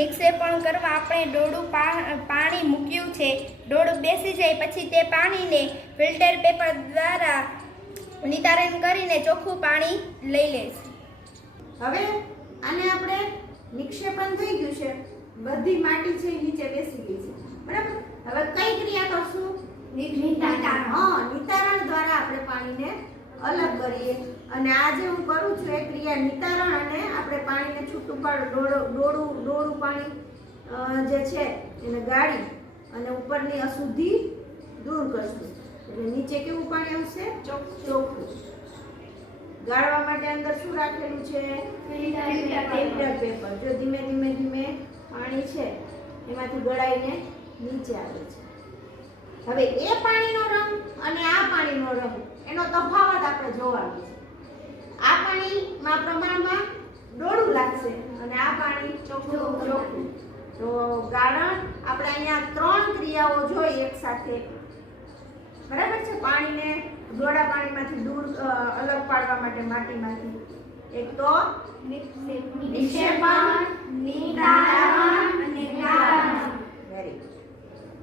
નિક્ષેપણ કરવા આપણે ડોળું પાણી મૂક્યું છે. ડોળું બેસી જાય પછી તે પાણીને ફિલ્ટર પેપર દ્વારા નિતારણ કરીને ચોખ્ખું પાણી લઈ લેશે હવે આને આપણે નિક્ષેપણ થઈ ગયું છે. બધી માટી છે નીચે બેસી ગઈ છે. બરાબર? હવે કઈ ક્રિયા કરશું? નિતારણ. હા નિતારણ દ્વારા આપણે પાણીને અલગ કરીએ. અને આ જે હું કરું છું એ ક્રિયા નિતારણ આપણે પાણીને છૂટું પાડ ડોળું ડોળું ડોળું પાણી જે છે એને ગાળી અને ઉપરની અશુદ્ધિ દૂર કરશું. એટલે નીચે કેવું પાણી આવશે? ચોખ્ખું. ગાળવા માટે અંદર શું રાખેલું છે? Filter paper. જો ધીમે ધીમે ધીમે પાણી છે એમાંથી ગળાઈને નીચે આવે છે. હવે એ પાણીનો રંગ અને આ પાણીનો રંગ એનો તફાવત આપણે જોવાનો છે આ પાણીમાં પ્રમાણમાં ડોળું લાગશે અને આ પાણી ચોખ્ખું તો ગાળણ આપણે અહીંયા ત્રણ ક્રિયાઓ જોઈ એક સાથે. બરાબર છે? પાણીને ડોળા પાણીમાંથી દૂર અલગ પાડવા માટે માટીમાંથી. એક તો નિક્ષેપ